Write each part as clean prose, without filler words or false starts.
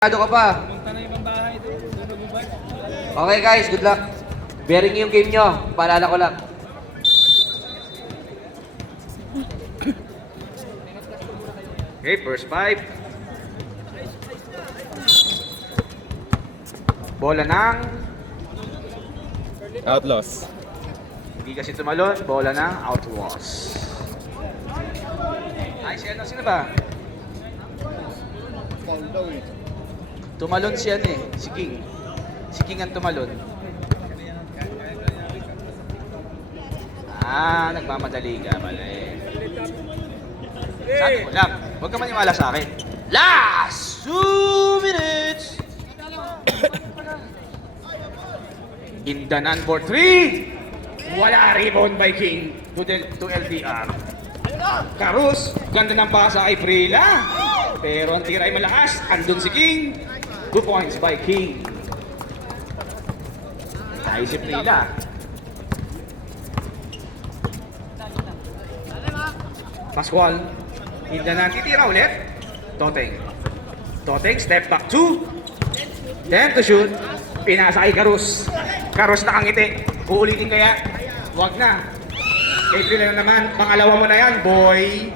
Ka pa. Okay guys, good luck. Bearing yung game nyo. Paalala ko lang. Okay, first five. Bola ng... Outlaws. Hindi kasi tumalon. Bola ng Outlaws. Ay, sino ba? Tumalon siya si King. Si King ang tumalon. Nagmamadali ka pala Sabi ko lang, huwag ka maniwala sa akin. Last 2 minutes! Indanan for 3! Wala rebound by King to LDR. Karus, ganda ng pasa kay Prila. Pero ang tira ay malakas. Andun si King. 2 points by King. Ay si Prila. Pascual. Indanan, titira ulit. Toteng. Toteng, step back 2. Then to shoot. Pinasa kay Karus. Karus nakangiti. Uulitin kaya? Wag na. Kay Prila naman. Pangalawa mo na yan, boy.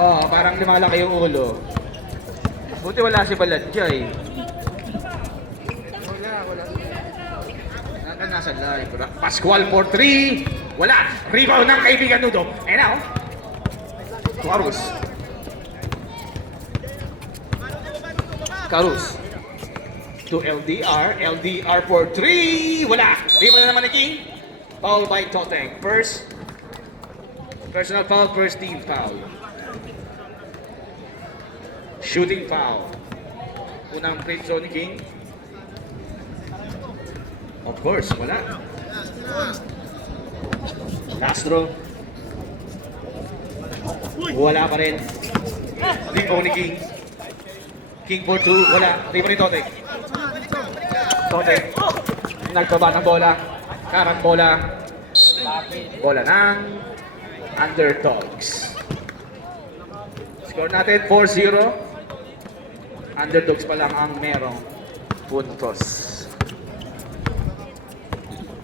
Oh, parang lumalaki yung ulo. Buti wala si Baladja Wala. Nasa live. Pascual for 3. Wala. Rebound ng kaibigan Nudo. Ayun na Karus. Karus. To LDR. LDR for 3. Wala. Rebound na naman ni King. Foul by Toteng. First. Personal foul. First team foul. Shooting foul. Unang free throw ni King. Of course, wala. Last throw. Wala pa rin. Rebound ni King. King for 2. Wala. Rebound ni Toteng. Toteng. Nagbaba ng bola. Karang bola. Bola ng Underdogs. Score natin 4-0. Underdogs pa lang ang merong puntos.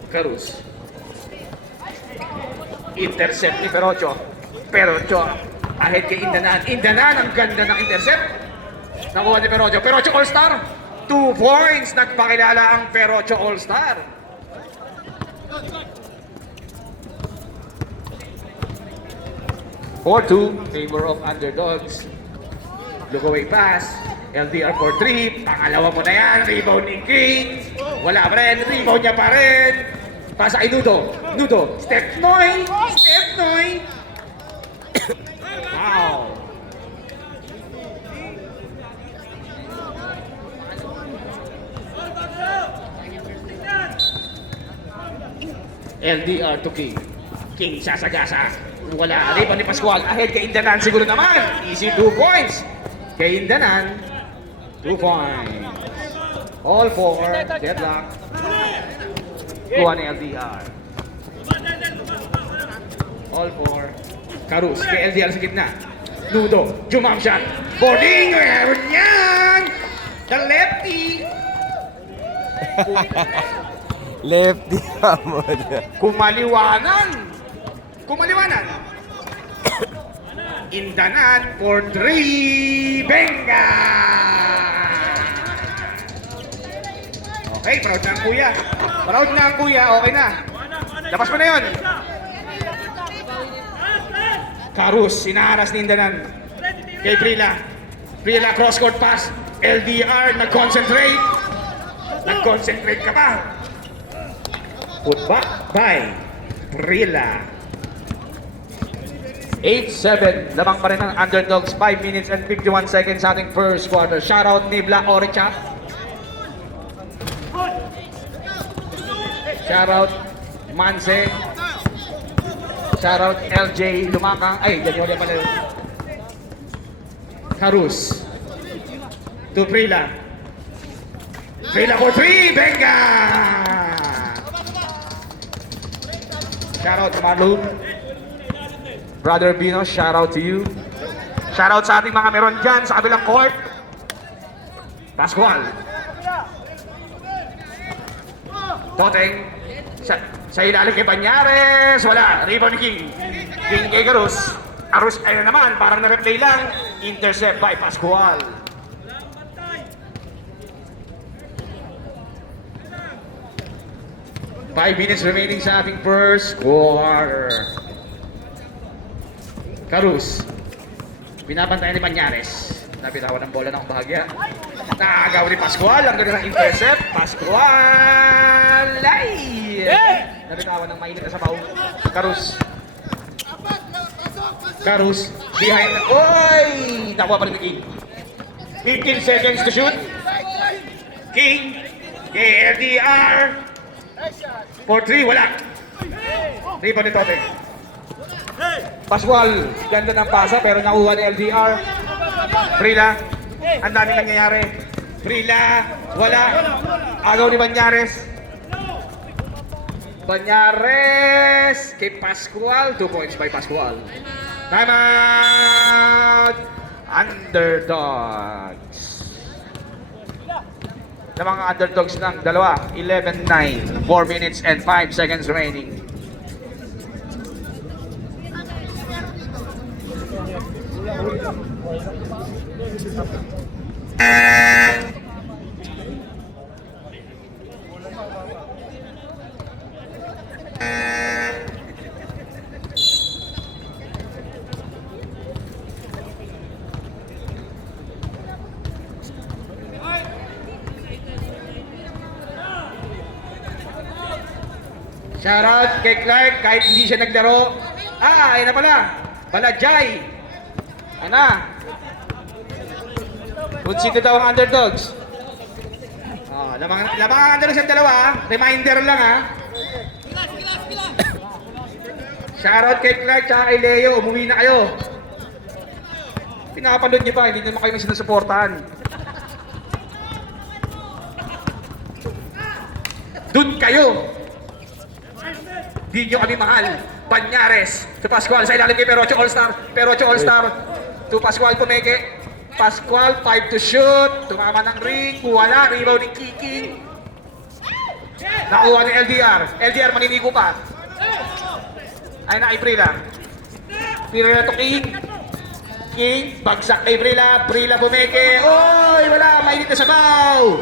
Karus. Intercept ni Perocho. Perocho ahead kay Indanan. Indanan, ang ganda ng intercept. Nakuha ni Perocho. Perocho All-Star. 2 points. Nagpakilala ang Perocho All-Star. Favor of Underdogs. Look away pass. LDR for 3. Pangalawa mo na yan. Rebound ni King. Wala pa rin. Rebound niya pa rin. Pasa kay Nudo. Nudo. Step Noy. Step Noy. Wow. LDR to King. King sasagasa. Wala. Rebound ni Pascual. Ahead kay Indanan. Siguro naman. Easy 2 points. Kay Indanan. 2 points. All 4. Deadlock. Kuha ni LDR. All 4. Karus. Kay LDR sa gitna. Nudo. Jumam shot. Boarding. Meron yan. The lefty. Lefty mo. Kumaliwanan. Kumaliwanan. Indanan for 3. Benga! Okay, proud na ang kuya. Proud na ang kuya, okay na. Labas mo na yun. Karus, sinaharas ni Indanan. Kay Prila. Prila, cross-court pass. LDR, nag-concentrate. Nag-concentrate ka pa. Put back by Prila. 8-7. Lamang pa rin ang Underdogs. 5 minutes and 51 seconds sa ating first quarter. Shoutout Nibla Oricha. Shoutout Manse. Shoutout LJ Lumakang. Ay, yan yung pala yun. Karus. To Prila. Prila for 3. Benga! Shoutout Marlon. Brother Bino, shout out to you. Shoutout sa ating mga meron dyan sa kabilang court. Pascual. Toteng. Sa ilalim kay Banyares. Wala. Rebound ni King. King kay Garus. Arus ayun naman. Parang na-replay lang. Intercept by Pascual. Five minutes remaining sa ating first quarter. Carus. Binabantayan ni Banyares. Nabitawan ng bola ng bahagya. Naagaw ni Pascual. Ang ganda ng intercept. Pascual. Ay! Nabitawan ng mainit na sabaw. Carus. Carus. Behind. Oy! Nakuha pa rin ni King. 15 seconds to shoot. King. KLDR. For 3, wala. Rebound ni Tote. Pascual, ganda ng pasa pero nakuha ni LDR. Frila, ang daming nangyayari. Frila, wala. Agaw ni Banyares. Banyares kay Pascual. 2 points by Pascual. Time out! Underdogs. Ng mga underdogs ng dalawa, 11-9, 4 minutes and 5 seconds remaining. Shoutout kay Clark kahit hindi siya naglaro. Ayun na pala. Balajay. Ana. Kunsito daw ang underdogs. Lamang ang underdogs ang dalawa. Reminder lang ha. Shoutout kay Clark tsaka kay Leo. Umuwi na kayo. Pinapanood niyo pa. Hindi naman kayo sinusuportahan. Doon kayo. Di nyo kami mahal. Banyares to Pascual sa ilalim kay Perocho All-Star. Perocho All-Star to Pascual Pumeke. Pascual 5 to shoot. Tumama ng ring. Wala. Rebound ni Kiki. Nakuha ni LDR. LDR maninigo pa. Ay na kay Brila. Brila to King. King. Bagsak kay Brila. Brila Pumeke. Oy! Wala. Mainit na sabaw.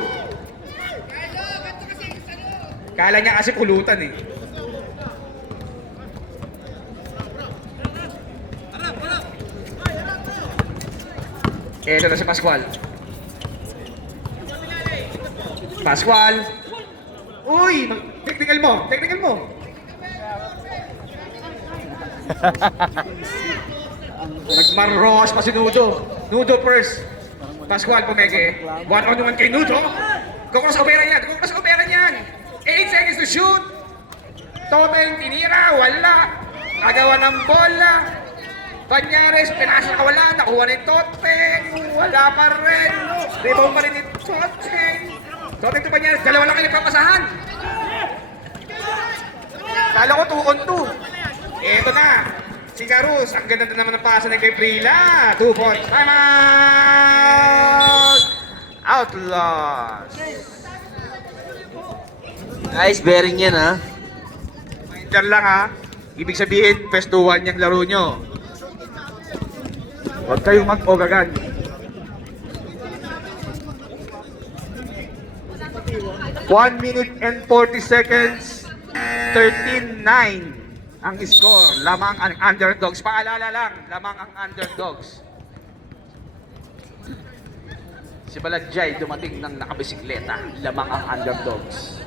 Kala niya kasi pulutan eh. Ito na si Pascual. Pascual. Uy! Technical mo! Technical mo! Nagmaros pa si Nudo. Nudo first. Pascual Pumeke. 1-on-1 kay Nudo. Kukros opera yan. Kukros opera yan. 8 seconds to shoot. Tobeng tinira. Wala. Nagawa ng bola. Banyares, pinasa ka wala, nakuha ni Toteng, wala pa rin, rebound pa rin ni Toteng. Toteng to Banyares, dalawa lang kayo papasahan. Kala ko 2-on-2. Eto na, si Garus, ang ganda na naman ng pasa na kay Prila. 2 points, time out! Outlaws. Nice bearing yan ha. Reminder lang ha, ibig sabihin, pestuhan yung laro nyo. Huwag kayong mag-ogagan. One minute and 40 seconds, 13-9 ang score. Lamang ang underdogs. Paalala lang, lamang ang underdogs. Si Balajay dumating ng nakabisikleta. Lamang ang underdogs.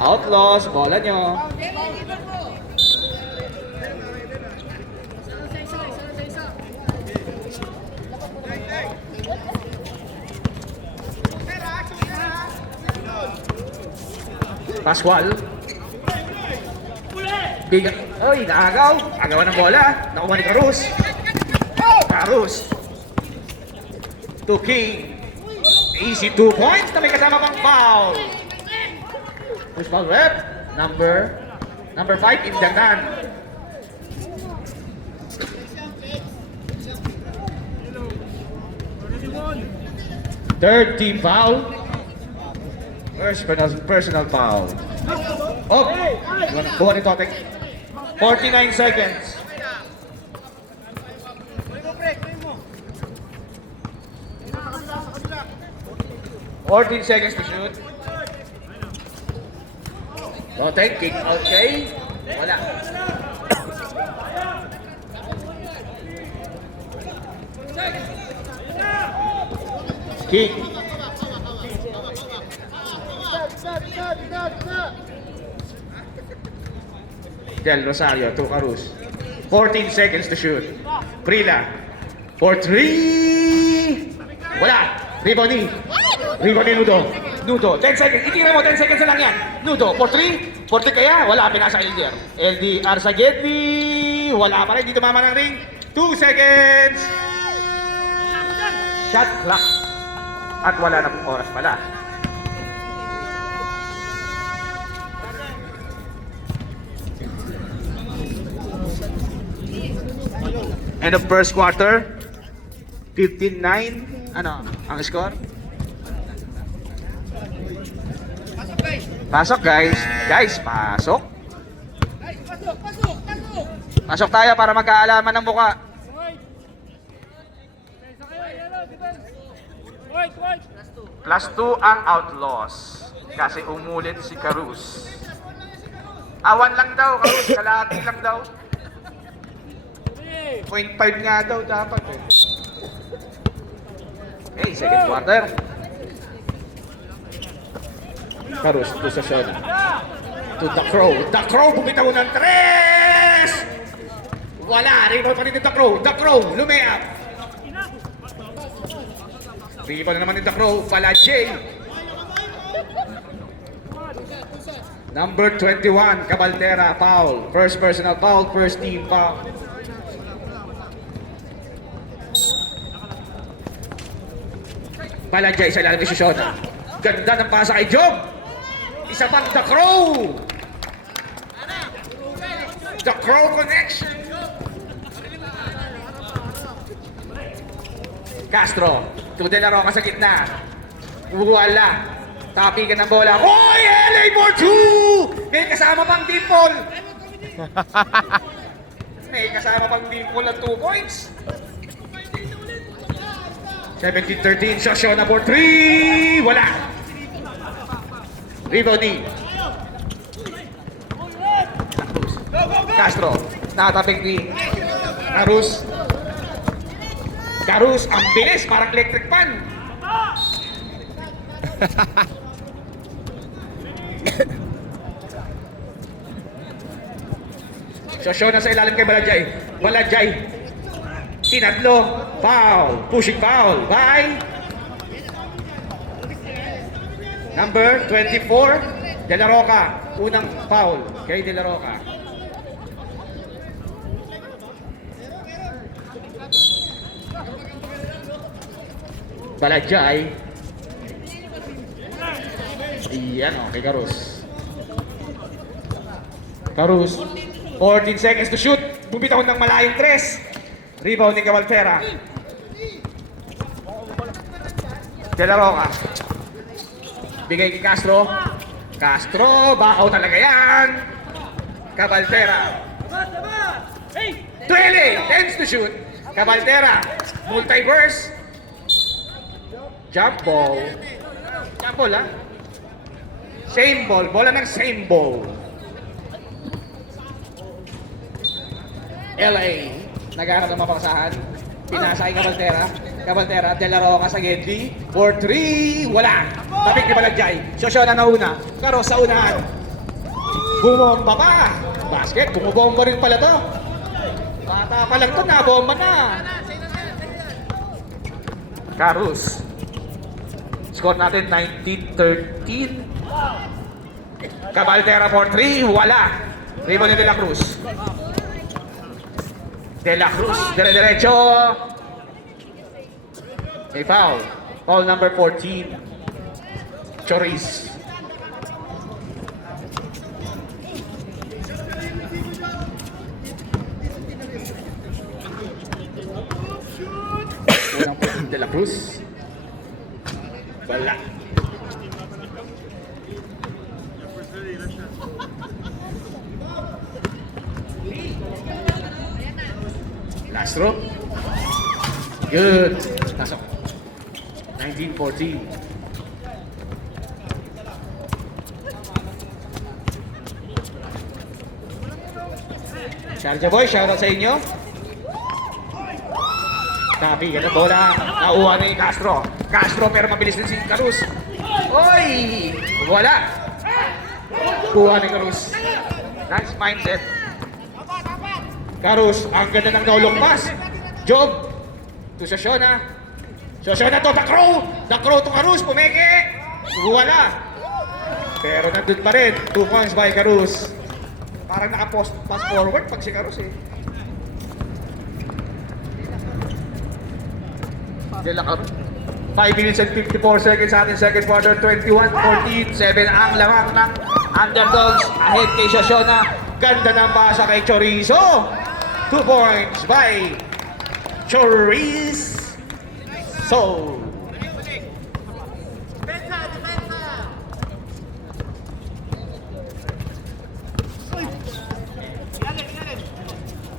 Outlaws, bola nyo. Pascual. Bigay. Oy, naagaw. Agawan ng bola. Nakuha ni Carus. Carus. To King. Easy 2 points na may kasama pang foul. Push ball rep. Number 5 in the gun. Third team foul. First personal foul. Oh! Buwan ni Totek. 49 seconds. Fourteen seconds to shoot. Totek, kick out kay. Wala. Kick. Del Rosario to Carus. 14 seconds to shoot. Prila. For 3. Wala. Rebound ni Nudo. Nudo. 10 seconds. Itira mo. 10 seconds na lang yan. Nudo. For 3. For 3 kaya. Wala. Pinasa LDR. LDR sa Getty. Wala pa rin. Dito mama ng ring. 2 seconds. Shot clock. At wala na pong oras pala. End of first quarter. 15-9. Ano ang score? Pasok guys. Guys, pasok. Pasok tayo para magkaalaman ng muka. Plus 2 ang Outlaws. Kasi umulit si Carus. Awan lang daw, Carus. Kalahati lang daw. 0.5 nga daw dapat eh. Okay, second quarter. Carus to sa Shona. To the Crow. The Crow bumitaw ng 3! Wala, rebound pa rin ni The Crow. The Crow, lumayap. Rebound na naman ni The Crow. Pala Jay. Number 21, Cabaltera, foul. First personal foul, first team foul. Balajay sa lalim ni Shoshona. Ganda ng pasa kay Job. Isa pang The Crow. The Crow connection. Castro. To De La Roca sa gitna. Wala. Tapi ka ng bola. Hoy! LA for 2! May kasama pang dimple. May kasama pang dimple ng 2 points. 17-13, Shoshona for 3! Wala! Rebound ni Castro. Nakataping ni Carus. Carus, ang bilis, parang electric pan. Shoshona sa ilalim kay Balajay. Balajay. Tinatlo, foul, pushing foul by number 24, De La Roca. Unang foul kay De La Roca. Balajay. Iyan o, kay Carus. Carus, 14 seconds to shoot. Bumitaw ng malayong 3. Rebound ni Cabaltera. De La Roca. Bigay kay Castro. Castro, bakaw talaga yan. Cabaltera. 20, tends to shoot. Cabaltera, multiverse. Jump ball. Jump ball ha. Same ball, bola ng same ball. LA. Nagharap ng mapakasahan. Pinasa kay Cabaltera. Cabaltera, De La Roca sa Gedli. For 3. Wala. Tapik ni Balajay. Shoshona na una. Karo sa unahan. Bumomba pa. Basket. Bumubomba rin pala to. Bata pa lang to. Nabomba na. Carus. Score natin 19-13. Cabaltera for 3. Wala. Rebound ni De La Cruz. De La Cruz, dire-diretso. May foul. Foul number 14. Choriz. Unang puting De La Cruz. Wala. Last row. Good. Pasok. 19-14. Sharjah boy, shoutout sa inyo. Copy, ganun bola. Nauha na yung Castro. Castro pero mabilis din si Carus. Oy! Wala. Kuha ni Carus. Nice mindset. Carus, ang ganda ng naulong pass. Job. To Shoshona. Shoshona to, The Crow to Carus. Pumeke. Wala. Pero nandun pa rin. 2 points by Carus. Parang naka-pass forward pag si Carus eh. Sila ka. 5 minutes and 54 seconds sa ating second quarter. 21-14. 7 ang lamang ng underdogs. Ahead kay Shoshona. Ganda ng pasa kay Chorizo. 2 points by Chorizo.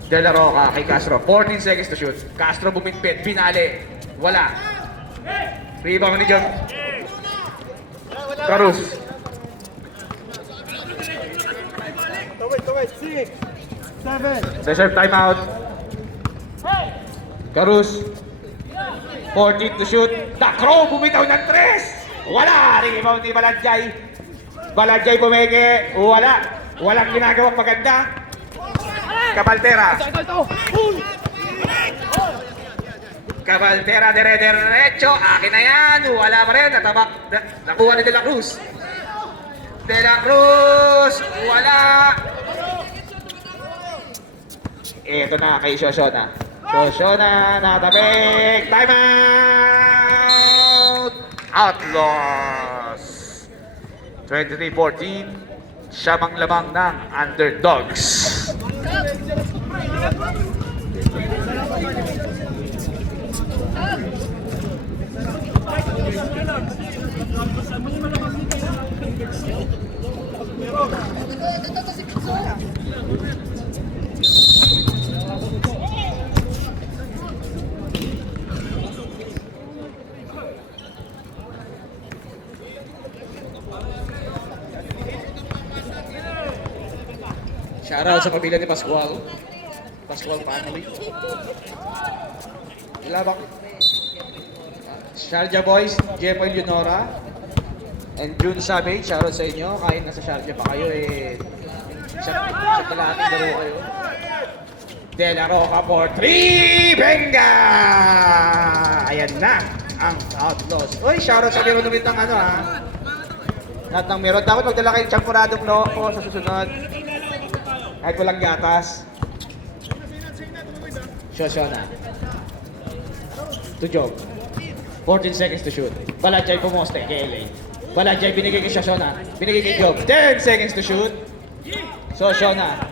De La Roca kay Castro. 14 seconds to shoot. Castro bumipit. Binali. Wala. Rebound ni John. Carus. Wait, 6, 7. Reserve timeout. Carus. 14 to shoot. The Crow bumitaw ng 3. Wala. Rebound ni Balanjay. Balanjay bumeke. Wala. Walang ginagawang maganda. Cabaltera. Cabaltera dire-diretso. Akin na yan. Wala pa rin. Natabak. Nakuha ni De La Cruz. De La Cruz. Wala. Ito na kay Shoshona. Shoshona natabik. Time out. Outlaws. 23-14. Siyamang lamang ng underdogs. Shoutout sa pamilya ni Pascual. Pascual family. Wala bang Sharjah boys, Jepoy Leonora and June Savage, shoutout sa inyo. Kahit nasa Sharjah pa kayo eh, sa kalahating laro kayo. De La Roca for 3! Benga! Ayan na ang Outlaws. Uy, shoutout sa meron namin ng ano ha. Lahat ng meron. Dapat magdala kayong champuradong loko sa susunod. Kahit walang gatas. Shoshona. To Job. 14 seconds to shoot. Balajay pumoste kay LA. Balajay binigay kay Shoshona. Binigay kay Job. 10 seconds to shoot. Shoshona.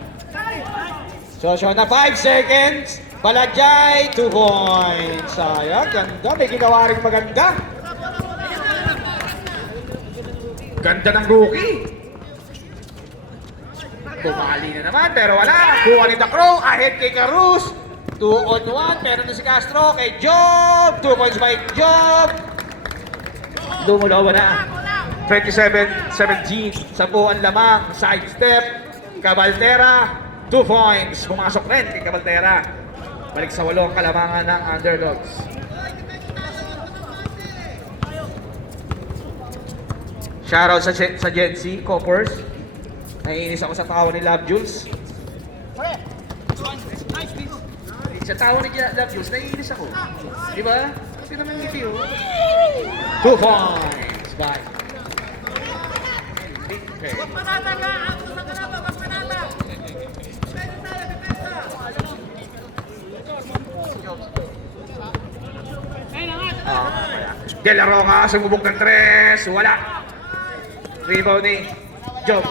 Shoshona 5 seconds. Balajay 2 points. Sayang. Ganda. May ginawa rin maganda. Ganda ng rookie. Bumali na naman, pero wala. Kuha ni The Crow, ahead kay Carus. 2 on 1, pero na si Castro kay Job. 2 points by Job. Lumulawa na. 27-17, 10 lamang. Side step. Cabaltera, 2 points. Pumasok rin kay Cabaltera. Balik sa 8 kalamangan ng underdogs. Shoutout sa Gen Z, Coppers. Naiinis ako sa tawa ni Love Jules. Sa tawa ni Love Jules, naiinis ako. Diba? Kasi naman ngiti oh. 2 points. Bye. Okay. De La Roca, sumubok ng 3. Wala. Rebound ni Job.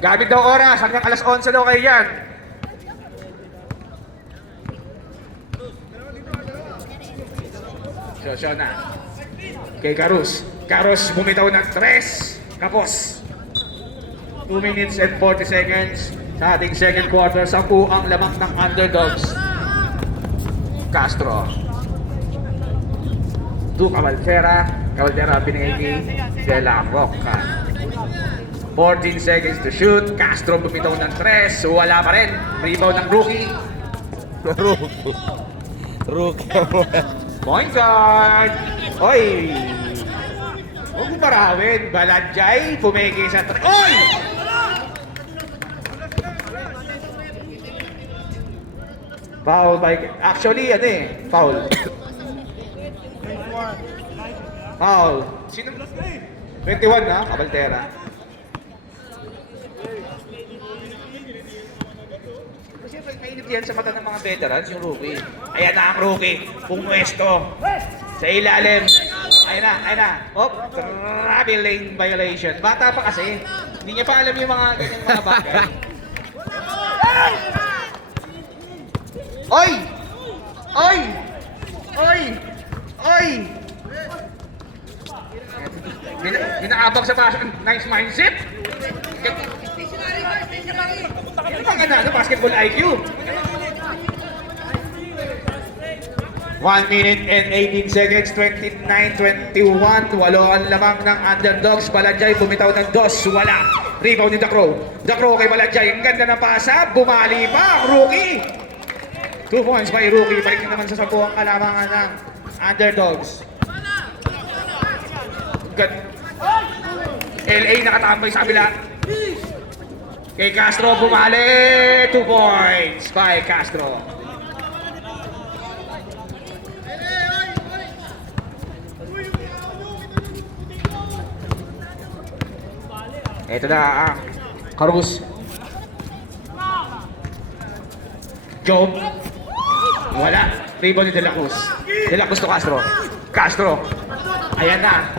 Gamit daw oras, hanggang alas 11 daw kayo yan. Shona. Kay Carus. Carus bumitaw ng 3. Kapos. 2 minutes and 40 seconds sa ating second quarter. 10 ang lamang ng underdogs. Castro. To Cabaltera. Cabaltera binigay ni De La Roca. 14 seconds to shoot. Castro bumitaw ng 3. Wala pa rin. Rebound ng rookie. Point guard. Oy! Huwag mo marawin. Balanjay. Pumegi sa 3. Oy! Foul by... Actually, ano eh. Foul. Foul. Sino? 21 na, Cabaltera. Siyempre, mainit yan sa mata ng mga veterans, yung rookie. Ayan na ang rookie. Pumwesto. Sa ilalim. Ayan na. Oh, traveling violation. Bata pa kasi. Hindi niya pa alam yung mga ganyang mga bagay. Oy! Oy! Oy! Oy! Binaabang sa pasok. Nice mindset. Ano bang ano? Basketball IQ. 1 minute and 18 seconds, 29-21. 8 ang lamang ng underdogs. Balanjay bumitaw ng 2. Wala. Rebound ni Dacro. Dacro kay Balanjay. Ang ganda ng pasa. Bumali pa ang rookie. 2 points by rookie. Balik na naman sa 10 ang kalamangan ng underdogs. LA nakatambay sa kabila. Kay Castro bumali. 2 points by Castro. Ito na ang Carus. Job. Wala. Rebound ni De La Cruz. De La Cruz to Castro. Castro. Ayan na.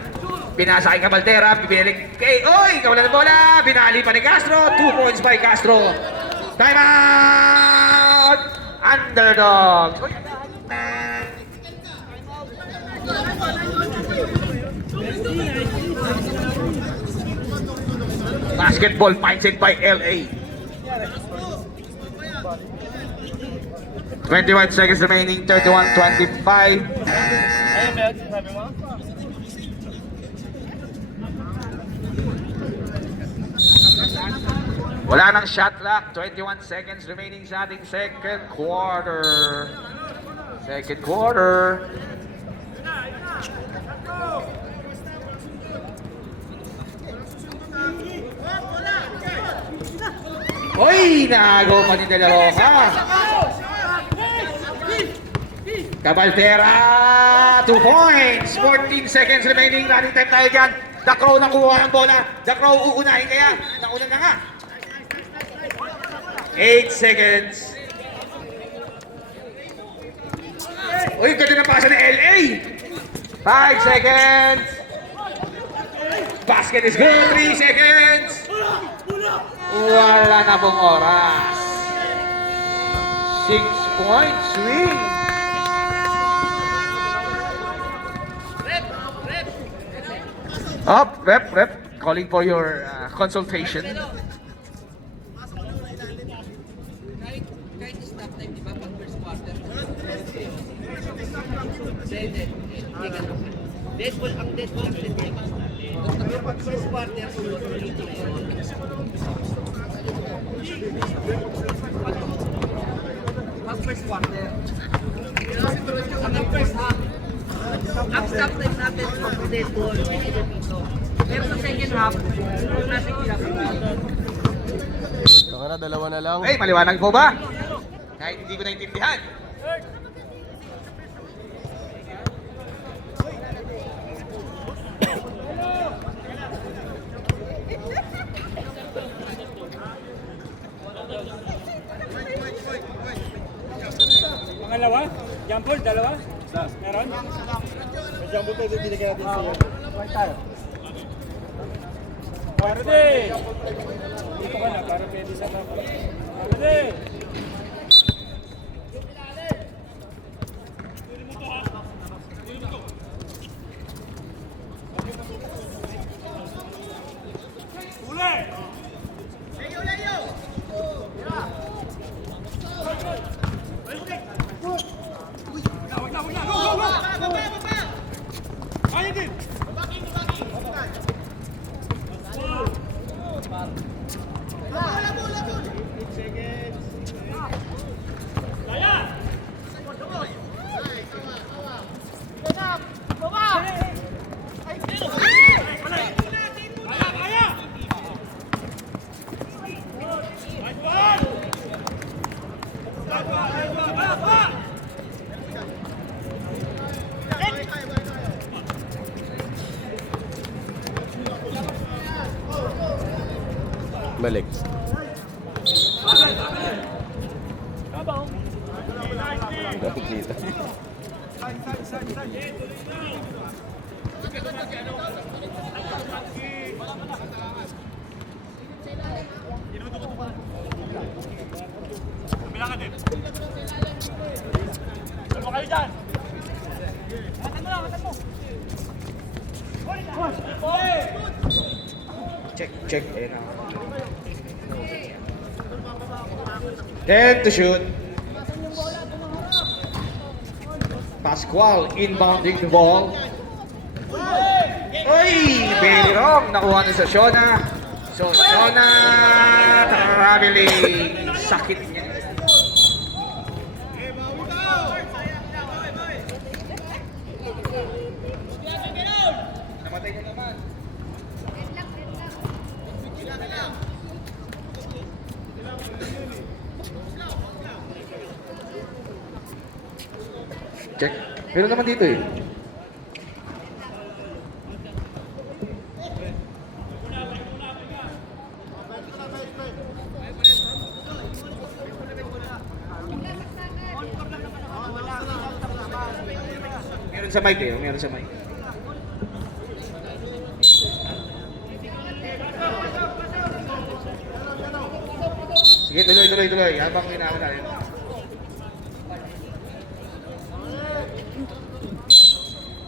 Pinasa kay Cabaltera. Pinalik kay... Oy! Kawalan ng bola. Binali pa ni Castro. 2 points by Castro. Time out! Underdog. Basketball mindset by LA. 21 seconds remaining, 31-25. Wala nang shot clock, 21 seconds remaining sa ating second quarter. Second quarter. Hoy! Nagaw pa ni De La Roca. Cabaltera, 2 points. 14 seconds remaining. Running time tayo dyan. Dacro nakuha ng bola. Dacro uunahin kaya. Nauna na nga. 8 seconds. Uy, ganda na pasa ng LA. 5 seconds. Basket is good. 3 seconds. Wala na pong oras. 6-point swing. Up, rep. Calling for your consultation. Kahit stop time, di ba, pag first quarter? Deadpool ang time. Pag first quarter, pag first quarter, ang first half, ang stop time natin pag Deadpool, pero sa second half, kung natin kinapagod. Baka na, dalawa na lang. Hey, maliwanag po ba? Kahit hindi ko naintindihan. Pangalawa? Jump ball, dalawa? Meron? May jump ball tayo, binigyan natin sa'yo. Para din! Dito ka na, para pwede sa mga. Para din! Balik. Nakikita. Bilangan din. Ano kayo dyan? Check. Ayan na. 10 to shoot. Pascual inbounding the ball. Uy! Very wrong. Nakuha na sa Shona. So, Shona traveling. Sakit niya. Namatay na naman. Check. Meron naman dito eh. Meron sa mic eh. Meron sa mic. Sige, tuloy. Habang ginagawa natin.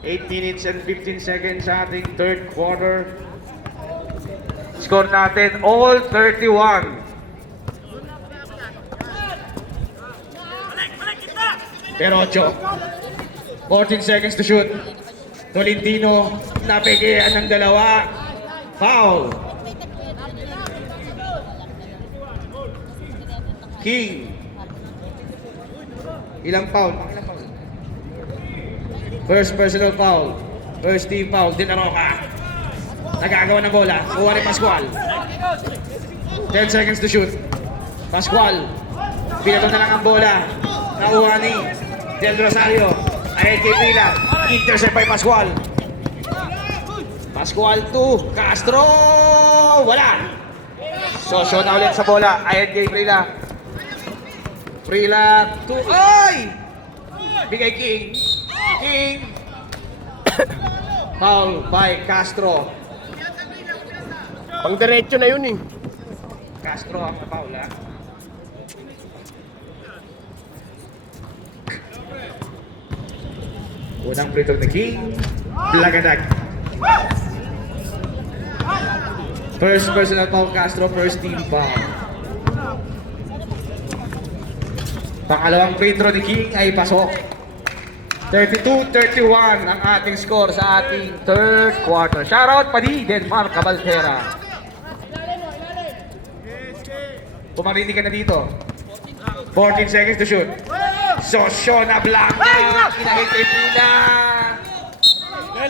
Eight minutes and 15 seconds sa ating third quarter. Score natin all 31. Pero 8. 14 seconds to shoot. Tolentino napigilan ng dalawa. Foul. King. Ilang foul? Ilang foul? First personal foul. First team foul. De La Roca. Nagagawa ng bola. Kuha ni Pascual. 10 seconds to shoot. Pascual. Binato na lang ang bola. Nakuha ni Del Rosario. Ayan kay Pila. Intercept by Pascual. Pascual 2. Castro. Wala. So, show na ulit sa bola. Ayan kay Prila. Prila 2. Ay! Bigay King. Foul by Castro. Pang diretso na yun eh. Castro ang foul ha. Unang free throw ni King. Blagadag. First personal foul Castro, first team foul. Pangalawang free throw ni King ay pasok. 32-31 ang ating score sa ating third quarter. Shoutout pa di Denmark Cabaltera. Pumarinig ka na dito. 14 seconds to shoot. So, Shona Blanca. Kinahit kay Pila.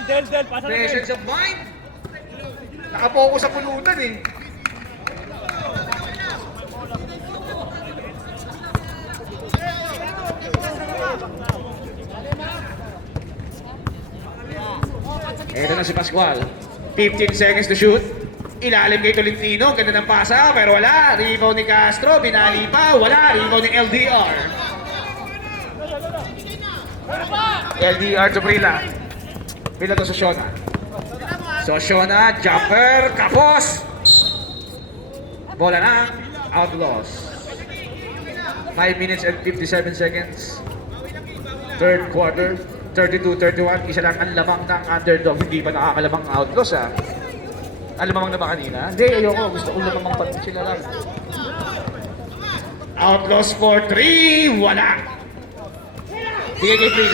Del, pasa na Del. Presence of mind. Nakapokus sa pulutan eh. Ito na si Pascual. 15 seconds to shoot. Ilalim kay Tolentino. Ganda ng pasa, pero wala. Rebound ni Castro. Binali pa. Wala. Rebound ni LDR. LDR to Prila. Prila to sa Shona. So Shona, jumper, kapos. Bola na. Outlaws. 5 minutes and 57 seconds. Third quarter. 32-31, isa lang ang lamang ng underdog, hindi pa nakakalamang Outlaws ha. Alamang na ba kanina? Hindi, ayoko, gusto ko lamang pa sila lang. Outlaws for 3, wala. Bigay kay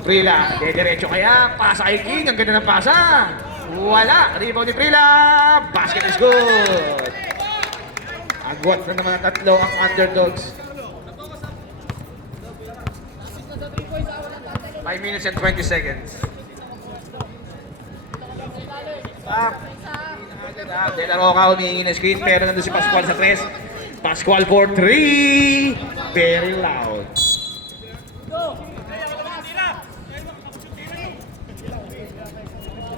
Prila, diretso kaya, pasa kay King, ang ganda ng pasa. Wala, rebound ni Prila, basket is good. Agwat na naman ang tatlo ang underdogs. 5 minutes and 20 seconds. De La Roca humihingi ng screen pero nandun si Pascual sa 3. Pascual for 3. Very loud.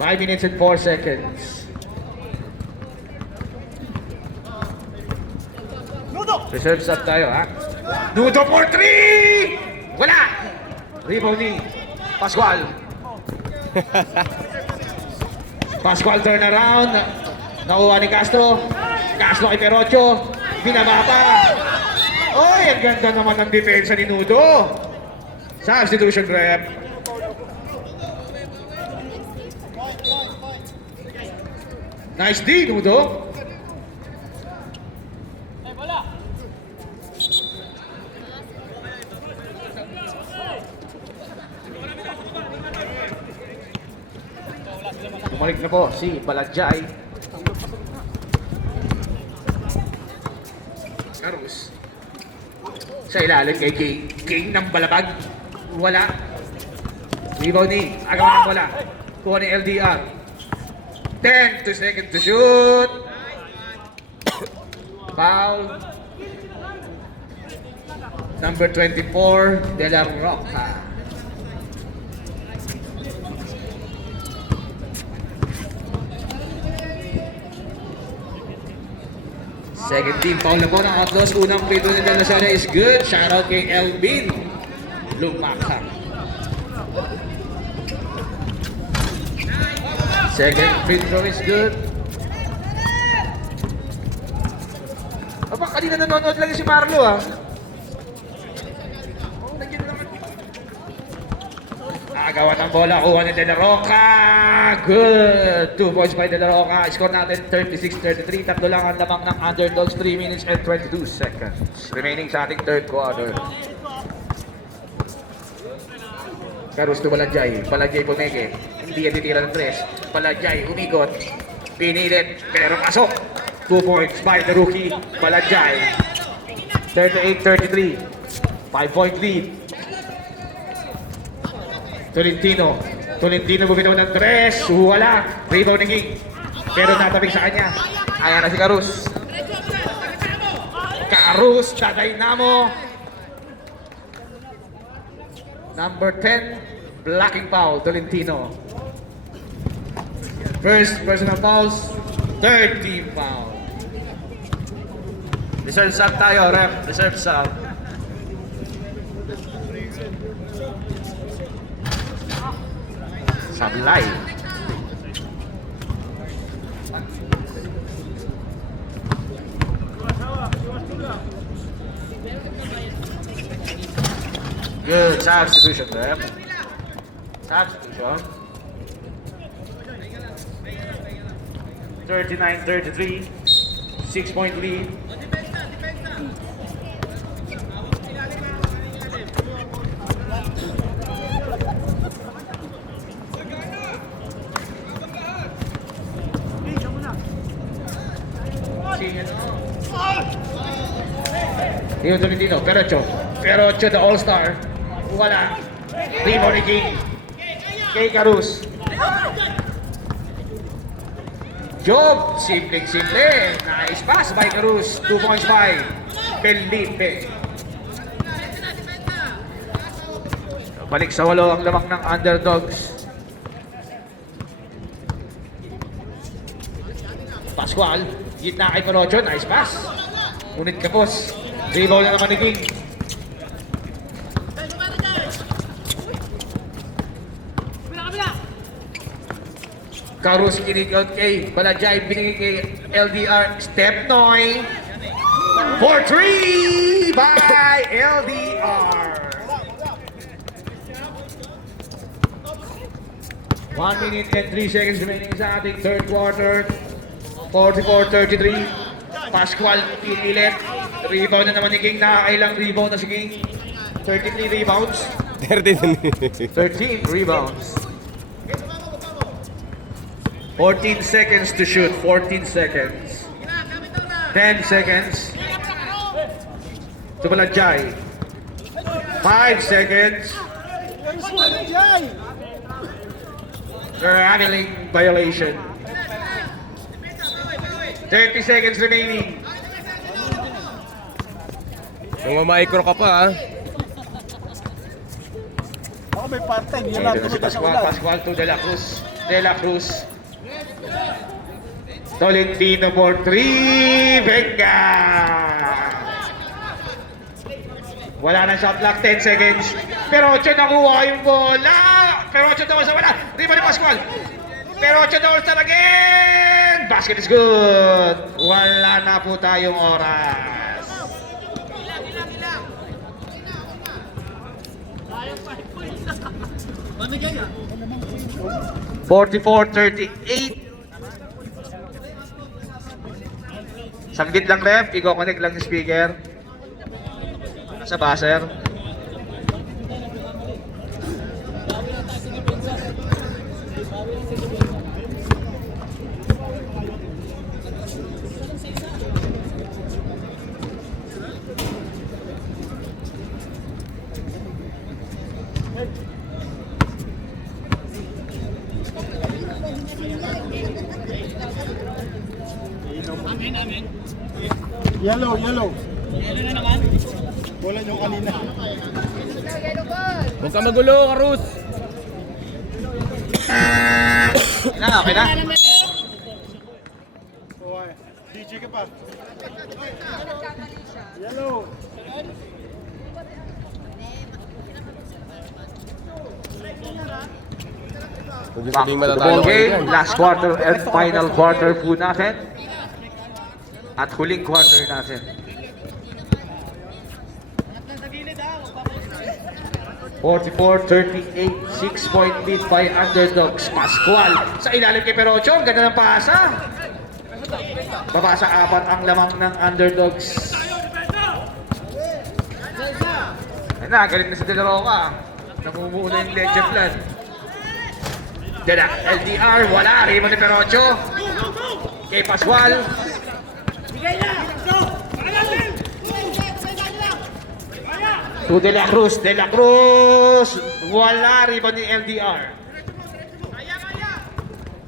Five minutes and 4 seconds. Reserve sub tayo, ha? Nudo for 3! Wala! Rebound ni Pascual. Pascual turnaround. Nakuha ni Castro. Castro kay Perocho. Binaba pa. Oy, ang ganda naman ng depensa ni Nudo. Substitution rep. Nice D, Nudo. Bumalik na po si Baladjay. Carus. Sa ilalim kay King. King ng balabag. Wala. Rebound ni. Agawan wala. Kuha ni LDR. 10 to second to shoot. Foul. Number 24, De La Roca. Second team foul na po ng Outlaws. Unang free throw nila na sana is good. Shoutout kay Elvin Lumakha. Second free throw is good. Aba, kanina nanonood lang si Marlo, ha? Agawan ng bola, kuha ni De La Roca. Good! 2 points by De La Roca. Score natin 36-33. Tatlo lang ang lamang ng Underdogs. 3 minutes and 22 seconds. Remaining sa ating third quarter. Carus to Baladjay. Baladjay pumeke. Hindi yan titira ng 3. Baladjay umikot. Pinilit. Pero pasok. 2 points by the rookie. Baladjay. 38-33. 5-point lead. Tolentino bumitaw ng 3. Wala. Rebound ni King. Pero natabing sa kanya. Ayan na si Carus. Carus, Dynamo. Number 10, blocking foul, Tolentino. First personal fouls, third team foul. Reserve sub tayo, ref. Reserve sub. Sablay. Good substitution, ref. Substitution. 39-33. 6-point lead. Rio Tolentino, Perocho the All-Star. Wala. Rebound ni King. Kay Carus. Job, simple. Nice pass by Carus. 2 points by Felipe. Balik sa 8 ang lamang ng Underdogs. Pascual, gitna kay Perocho. Nice pass. Ngunit kapos. Rebound na naman ni King. Carus kinikot kay Baladjay. Binigay kay LDR. Step Noy. For 3 by LDR. 1 minute and 3 seconds remaining sa ating third quarter. 44-33. Pascual pinilit. Rebound na naman ni King. Nakakailang rebound na si King. 33 rebounds. 13 rebounds. 14 seconds to shoot. 14 seconds. 10 seconds. To Baladjay. 5 seconds. Handling violation. 30 seconds remaining. Mamaikro ka pa, ha? Ako may part-time, yun Dito lang na si tulog sa Pascual. ulan. Pascual to De La Cruz. Tolentino for 3. Venga! Wala na shot clock, 10 seconds. Pero 8 nakuha yung bola. Pero 8 doon sa wala. Rebound ni Pascual. Pero 8 doon sa again. Basket is good. Wala na po tayong oras. 44-38. Sanggit lang ref, i-connect lang yung speaker. Sa buzzer. Yellow. Yellow na naman. Wala yung kanina. Huwag ka magulo, Karus. Okay na. Okay. DJ ka pa. Yellow. Huwag yung Back sabing to the matatalo ball kayo game. dyan. Last quarter and final quarter po natin. At huling quarter natin. (44-38), 6-point lead by underdogs. Pascual sa ilalim kay Perocho. Ang ganda ng pasa. Babasa 4 ang lamang ng underdogs. Ayun na, galit na si De La Roca. Namumuo na yung Leche Plan. Dada, LDR, wala. Rimo ni Perocho. Kay Pascual. To De La Cruz. De La Cruz. Wala. Rimo ni LDR.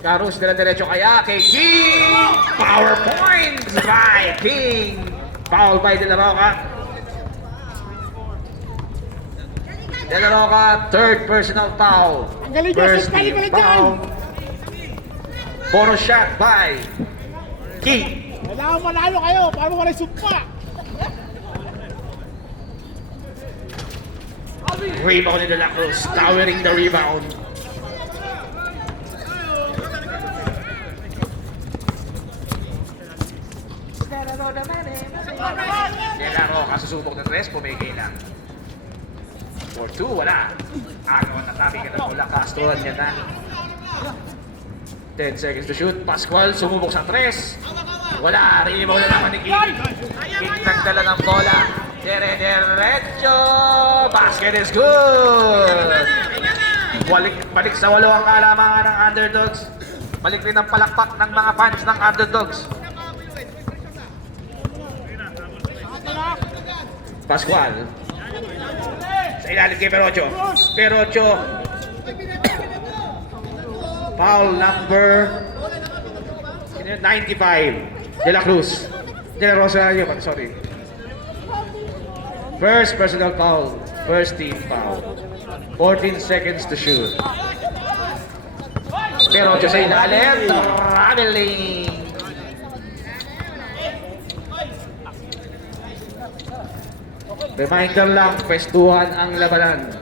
Carus de la derecho kaya kay King. Power points by King. Foul by De La Roca. De La Roca, third personal foul. First team foul. Bonus shot by King. Kailangan manalo kayo para wala sumpa. Rebound ni De La Cruz, towering the rebound. De La Roca susubok ng 3, pumigil lang. For 2, wala. Agaw na tabi ka ng bola, Castro, yan na. 10 seconds to shoot. Pascual sumubok sa 3. Wala. Rebound na naman ni King. King nagdala ng bola. Dire-diretso. Basket is good. Balik sa 8 ang kalamangan ng underdogs. Balik rin ang palakpak ng mga fans ng underdogs. Pascual. Sa ilalim kay Perocho. Perocho. Foul number 95. De La Cruz. De La Rosario, sorry. First personal foul. First team foul. 14 seconds to shoot. Perocho sa ilalim. Traveling. Reminder lang, festuhan ang labanan.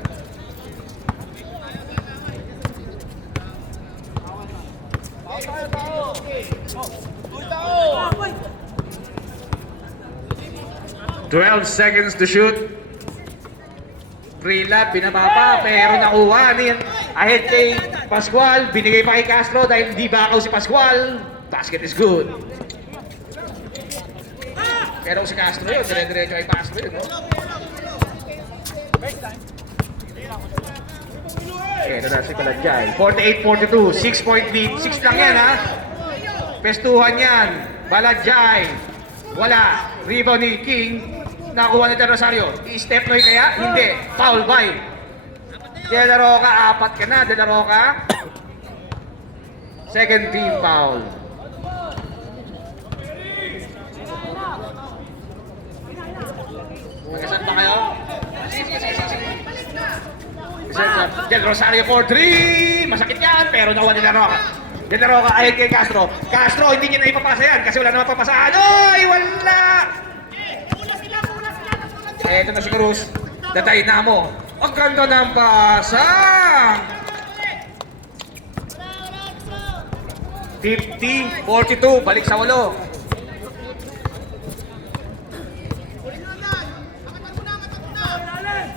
(12 seconds to shoot. Pre-lap, binaba pa, pero nakuha ni ahead kay Pascual. Binigay pa kay Castro dahil hindi bakaw si Pascual. Basket is good. Pero si Castro yun, dire-diretso kay Castro yun, no? Ito na si Baladjay. 48-42, 6-point lead. 6 lang yan, ha? Pestuhan yan. Baladjay. Wala. Rebound ni King. Nakuha ni Del Rosario. I-step Noy kaya? Hindi. Foul by De La Roca. 4 ka na, De La Roca. Second team foul. Magasan pa kayo? Del Rosario for 3. Masakit yan, pero nakuha ni De La Roca. De La Roca ahead kay Castro. Castro, hindi niya na ipapasa yan kasi wala naman papasahan. Oy, wala! Eto na si Cruz. The Dynamo. Ang ganda ng pasang! 50-42, balik sa 8.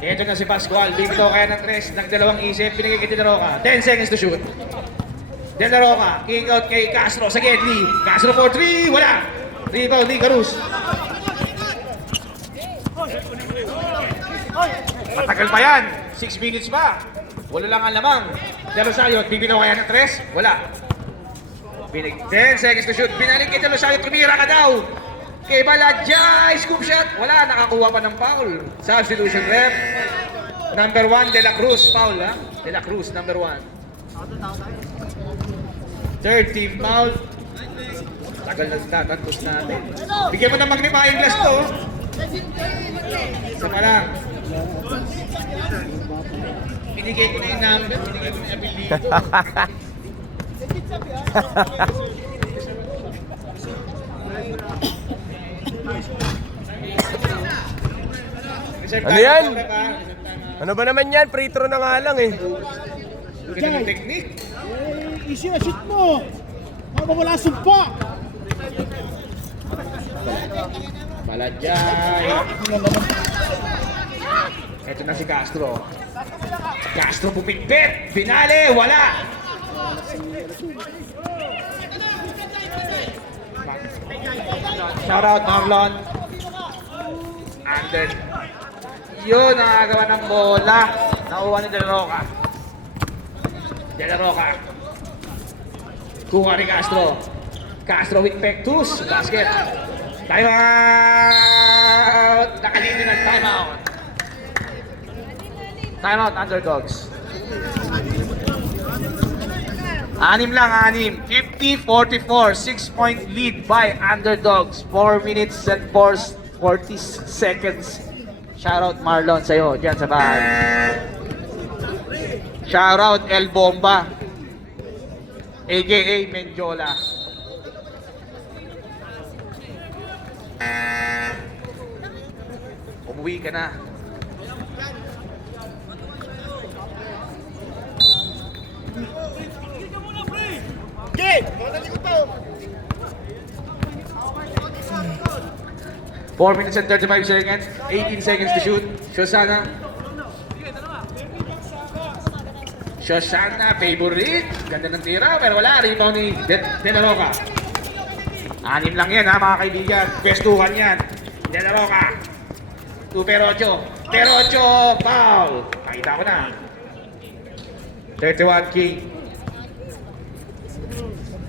Ito na si Pascual, bibitaw kaya ng 3, ng dalawang isip, pinigay kay De La Roca. 10 seconds to shoot. De La Roca, kick out kay Castro sa Gedli. Castro for 3, wala! Rebound ni Carus. Matagal pa yan, 6 minutes pa. Wala lang ang lamang. De Rosario, bibitaw kaya ng 3, wala. 10 seconds to shoot, binalik kay De Rosario, tumira ka daw. Kay Baladjay, scoop shot. Wala, nakakuha pa ng foul. Substitution ref. Number 1, De La Cruz, foul ha. De La Cruz, number 1. Third team foul. Tagal na tatantos natin. Bigyan mo ng magnifying glass to. Isa pa lang. Binigay ko na yung number, binigay ko na yung apelido. Ano yan? Ano ba naman yan? Free throw na nga lang eh. Ganun ang technique. Easy na shoot mo. Wala sumpa. Baladjay. Ito na si Castro. Castro pumipit. Finale, wala. Shout out Marlon. And then, yun, nakagawa ng bola. Nakuha ni De La Roca. De La Roca. Kuha ni Castro. Castro with Pectus. Basket. Time out! Nakalindi ng time out. Time out, Underdogs. 6 lang, 6. 50-44. 6-point lead by Underdogs. 4 minutes and 40 seconds. Shoutout Marlon sa'yo, dyan sa bahay. Shoutout El Bomba. AKA Menjola. Umuwi ka na. Game! Madali ko to. 4 minutes and 35 seconds. 18 seconds to shoot. Shoshana. Shoshana, favorite. Ganda ng tira, pero wala. Rebound ni De La Roca. 6 lang yan ha, mga kaibigan. Pwestuhan yan. De La Roca. 2 Perocho. Perocho, foul. Nakita ko na. 31 King.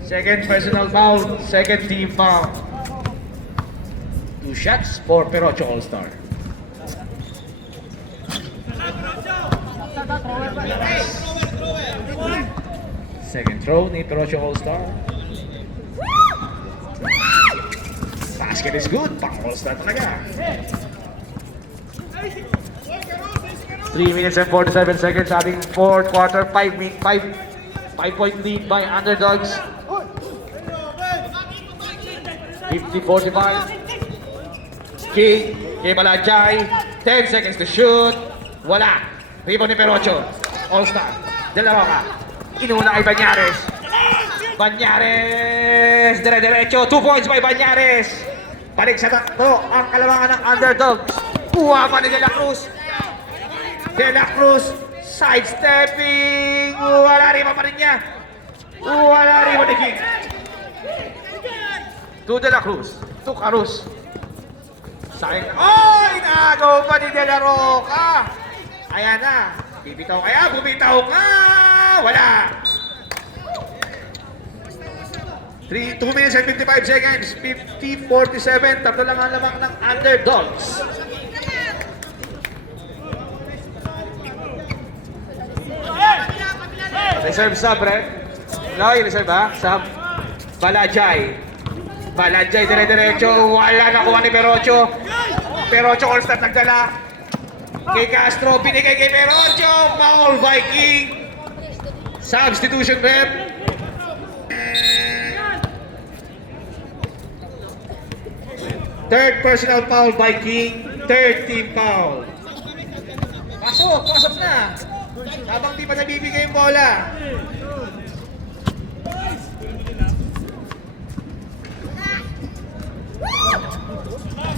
Second personal foul. Second team foul. 2 shots for Perocho All-Star. Second throw ni Perocho All-Star. Basket is good. Pang All-Star talaga. 3 minutes and 47 seconds ating fourth quarter. 5-point lead by Underdogs. 50-45. King, kay Baladjay. 10 seconds to shoot. Wala. Rebound ni Perocho. All-Star. De La Roca. Inuna kay Banyares. Banyares. Dire-diretso. 2 points by Banyares. Balik sa takto ang kalamangan ng Underdogs. Kuha pa ni De La Cruz. De La Cruz. Sidestepping. Wala rin pa rin niya. Wala rin pa ni King. To De La Cruz. To Carus. Sayang. Oh! Inagaw pa ni De La Roca. Ayan na. Bibitaw kaya? Bumitaw ka! Wala. 2 minutes and 55 seconds. 50-47. Tatlo lang ang lamang ng Underdogs. Reserve sub, Red. Loy, reserve ha? Sub. Baladjay. Baladjay, dire-diretso. Wala nakuha ni Perocho. Perocho all-star nagdala. Kay Castro, binigay kay Perocho. Foul by King. Substitution rep. Third personal foul by King. Third team foul. na. Habang di pa nabibigay yung bola.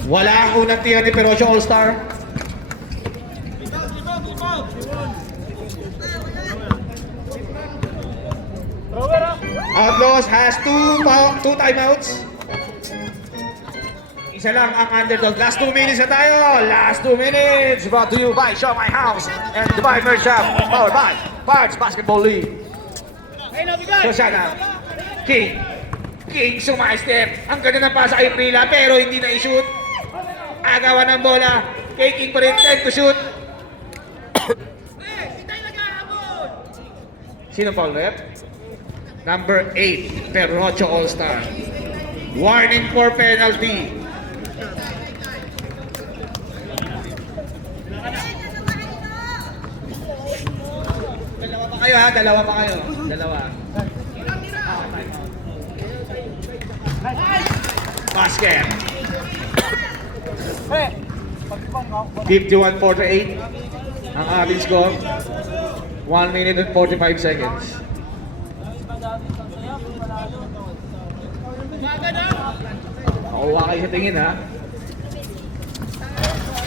Wala ang unang tira ni Perocho All-Star. Outlaws has two timeouts. Isa lang ang underdog. Last 2 minutes na tayo. Last 2 minutes. Brought to you by Show My House and Dubai Merch Shop. Powered by Parts Basketball League. Shoshana. King. King sumastep. Ang ganda ng pasa kay Prila pero hindi na i-shoot. Agawan ng bola. Kay King pa rin 10 to shoot. Sino foul rep? Number 8, Perocho All-Star. Warning for penalty. Dalawa pa kayo ha, dalawa pa kayo. Dalawa. Basket. 51-48 ang ating score. 1 minute and 45 seconds. Makuha kayo sa tingin ha.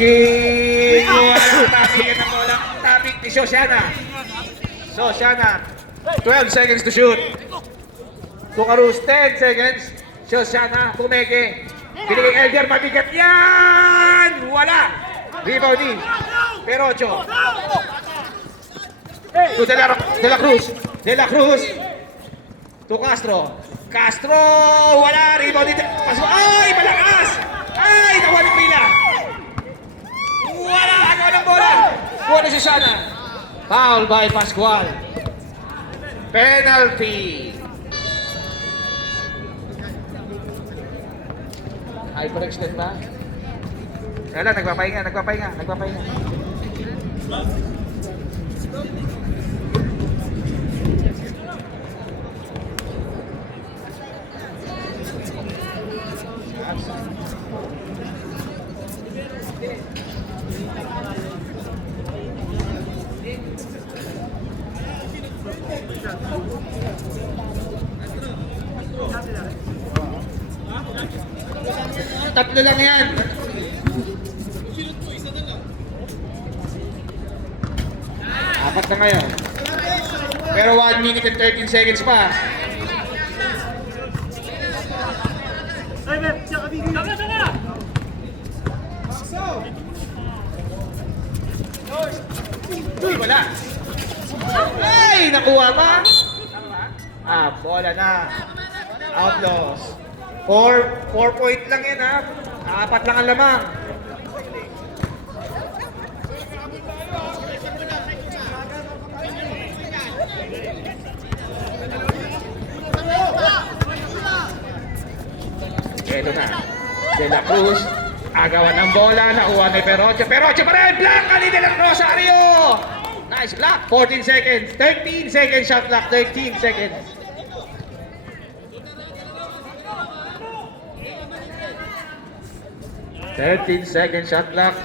King! Walang tapigan ng bola. Tapik ni Shoshana. Shoshana. 12 seconds to shoot. Tukarus, 10 seconds. Shoshana, pumeke. Binigay Elder, mabigat yan! Wala! Rebounding. Perocho. To De La Cruz. De La Cruz. To Castro. Castro! Wala! Rebounding. Pasok. Ay! Malakas! Ay! Nakuha ni Prila. Wala! Agaw ng bola. Kuha na si Shana. Foul by Pascual. Penalty. Hyperextend ba? Wala, nagpapahinga. Tatlo lang yan. Apat na ngayon. Pero 1 minute and 13 seconds pa. Uy, wala. Ay, nakuha pa. Bola na. Outlaws. 4 point lang yan ha. 4 lang ang lamang. Ito na. De La Cruz. Agawan ng bola. Nakuha ni Perocho. Perocho pa rin. Block ni De La Rosario. Nice block. 14 seconds. 13 seconds shot clock. 13 seconds. 13 seconds shot clock.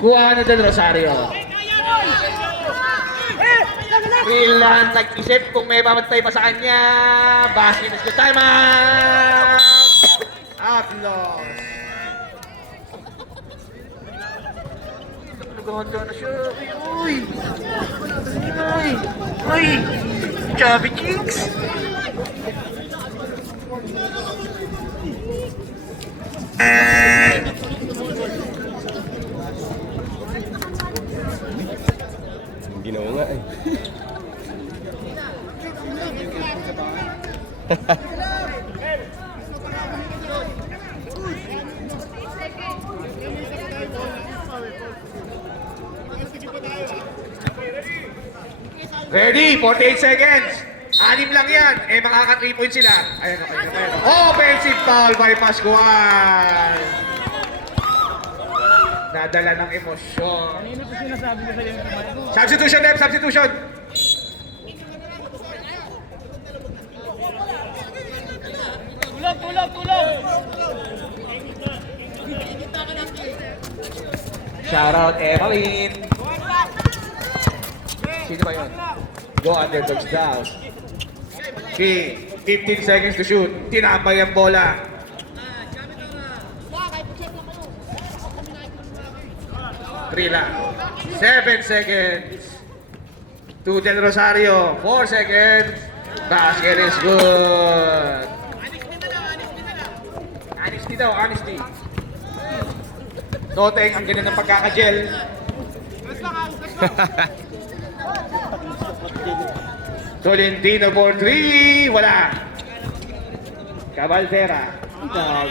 Kuha na Del Rosario. Rilan nag-isip kung may babantay pa sa kanya. Basket is good. Time out! Outlaws. Naganda na siya. Uy! Uy! Uy! Chubby cheeks! Ginawa nga eh. Ready? 48 seconds. 6 lang yan. Eh, makaka 3 points sila. Ayan, okay. Offensive foul by Pascual. Nadala ng emosyon. Kanino po sinasabi ko sa iyo? Substitution, Deb. Substitution. Shoutout Evelyn. Sino ba yun? Go underdogs down. Okay, 15 seconds to shoot. Tinapay ang bola. Three lang. 7 seconds. To Del Rosario. 4 seconds. Basket is good. Honesty daw, honesty. Toteng, ang ganyan ng pagkakagel. Tolentino for 3. Wala. Cabaldera.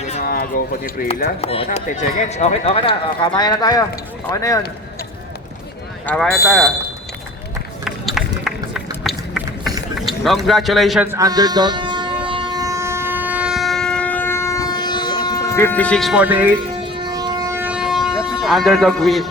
Ginagawa ko ni Prila. O na, 10 seconds. Okay na. Kamaya na tayo. Okay na yun. Kamaya tayo. Congratulations, underdog. 56-48. Underdog win.